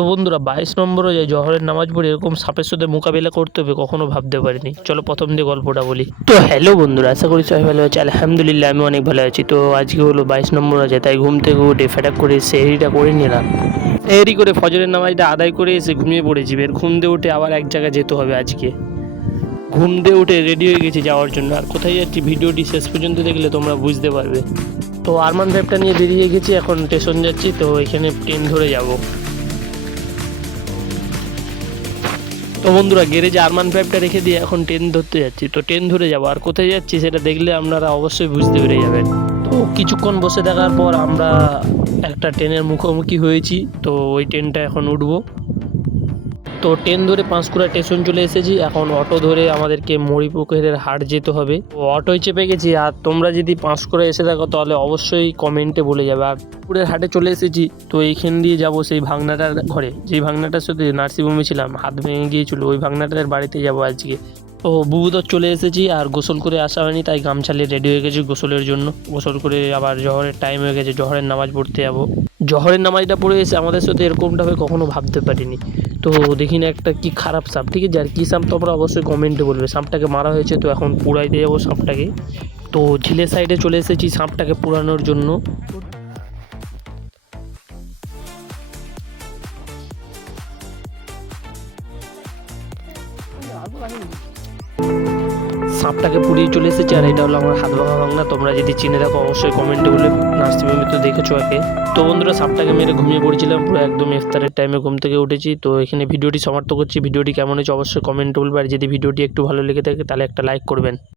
তো বন্ধুরা 22 নম্বরে যে জহরের নামাজ পড়ে এরকম সাপের সাথে মোকাবিলা করতে হবে কখনো ভাবতে পারিনি। চলো প্রথম দিয়ে গল্পটা বলি। তো হ্যালো বন্ধুরা, আশা করি সবাই ভালো আছে। আলহামদুলিল্লাহ আমি অনেক ভালো আছি। তো আজকে হলো 22 নম্বর আছে, তাই ঘুম থেকে উঠে ফেটাক করে সেহরিটা করে নিলাম। সেহরি করে ফজরের নামাজটা আদায় করে এসে ঘুমিয়ে পড়েছি। এর ঘুম দিয়ে উঠে আবার এক জায়গায় যেতে হবে আজকে। ঘুম দিয়ে উঠে রেডি হয়ে গেছি যাওয়ার জন্য। আর কোথায় যাচ্ছি ভিডিওটি শেষ পর্যন্ত দেখলে তোমরা বুঝতে পারবে। তো আরমান ড্রাইভটা নিয়ে বেরিয়ে গেছি, এখন স্টেশন যাচ্ছি। তো এখানে ট্রেন ধরে যাব। তো বন্ধুরা গ্যারেজে আরমান পাইপটা রেখে দিয়ে এখন ট্রেন ধরতে যাচ্ছি। তো ট্রেন ধরে যাবো, আর কোথায় যাচ্ছি সেটা দেখলে আপনারা অবশ্যই বুঝতে পেরে যাবেন। তো কিছুক্ষণ বসে থাকার পর আমরা একটা ট্রেনের মুখোমুখি হয়েছি। তো ওই ট্রেনটা এখন উঠবো। তো ট্রেন ধরে পাঁশকুড়া স্টেশন চলে এসেছি। এখন অটো ধরে আমাদেরকে মরিপুকুরের হাট যেতে হবে। তো অটোয় চেপে গেছি। আর তোমরা যদি পাঁশকুড়া এসে থাকো তাহলে অবশ্যই কমেন্টে বলে যাবে। আর পুকুরের হাটে চলে এসেছি। তো এইখান দিয়ে যাব সেই ভাগনাটার ঘরে, যেই ভাগনাটার সাথে নার্সিংহোমে ছিলাম, হাত ভেঙে গিয়েছিল, ওই ভাগনাটার বাড়িতে যাব আজকে। তো বুবুদর চলে এসেছি। আর গোসল করে আসা হয়নি, তাই গামছা নিয়ে রেডি হয়ে গেছি গোসলের জন্য। গোসল করে আবার জহরের টাইম হয়ে গেছে, জহরের নামাজ পড়তে যাবো। জহরের নামাজটা পড়ে এসে আমাদের সাথে এরকমটা হবে কখনো ভাবতে পারিনি। তো দেখি না একটা কি খারাপ সাপ, ঠিক আছে। আর কী সাপ তোমরা অবশ্যই কমেন্টে বলবে। সাপটাকে মারা হয়েছে, তো এখন পুড়াইতে যাবো সাপটাকে। তো ঝিলের সাইডে চলে এসেছি সাপটাকে পুড়ানোর জন্য। সাপটাকে পুড়িয়ে চলে এসেছে। আর এটা হলো আমার হাত ভাঙা ভাঙনা। তোমরা যদি চিনে থাকো অবশ্যই কমেন্টে বলে। নার্সিংহোমে তো দেখেছো একে। তো বন্ধুরা সাপটাকে মেরে ঘুমিয়ে পড়েছিলাম পুরো একদম ইফতারের টাইমে ঘুম থেকে উঠেছি। তো এখানে ভিডিওটি সমাপ্ত করছি। ভিডিওটি কেমন হয়েছে অবশ্যই কমেন্টে বলবে। আর যদি ভিডিওটি একটু ভালো লেগে থাকে তাহলে একটা লাইক করবেন।